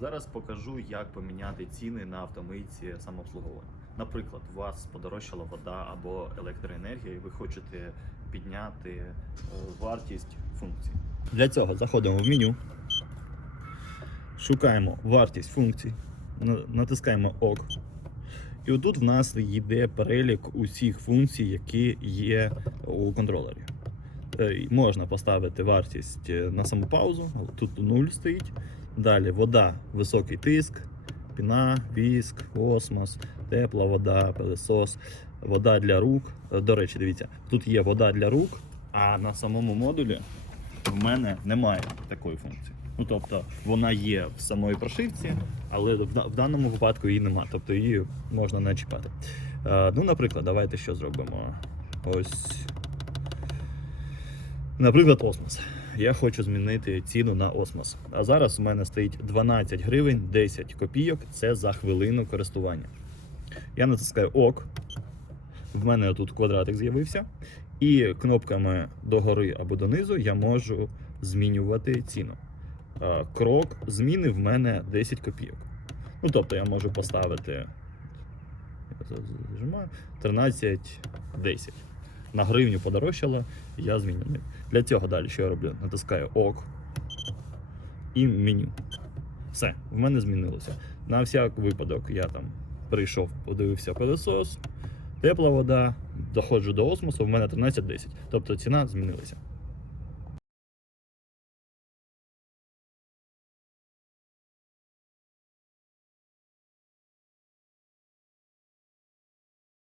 Зараз покажу, як поміняти ціни на автомийці самообслуговування. Наприклад, у вас подорожчала вода або електроенергія, і ви хочете підняти е, вартість функцій. Для цього заходимо в меню, шукаємо вартість функцій, натискаємо ОК. І отут в нас йде перелік усіх функцій, які є у контролері. Е, Можна поставити вартість е, на саму паузу, тут 0 стоїть. Далі вода, високий тиск, піна, віск, осмос, тепла вода, пилесос, вода для рук. Е, До речі, дивіться, тут є вода для рук, а на самому модулі в мене немає такої функції. Ну тобто вона є в самої прошивці, але в, в даному випадку її нема. Тобто її можна не чіпати. Е, ну, наприклад, давайте що зробимо. Ось. Наприклад, осмос. Я хочу змінити ціну на осмос. А зараз у мене стоїть 12 гривень 10 копійок. Це за хвилину користування. Я натискаю ОК. В мене тут квадратик з'явився. І кнопками догори або донизу я можу змінювати ціну. Крок зміни в мене 10 копійок. Ну, тобто я можу поставити я зараз зажимаю, 13,10. На гривню подорожчало, я змінюю. Для цього далі що я роблю? Натискаю ОК і меню. Все, в мене змінилося. На всяк випадок я там прийшов, подивився пилосос, тепла вода, доходжу до осмосу, в мене 13,10. Тобто ціна змінилася.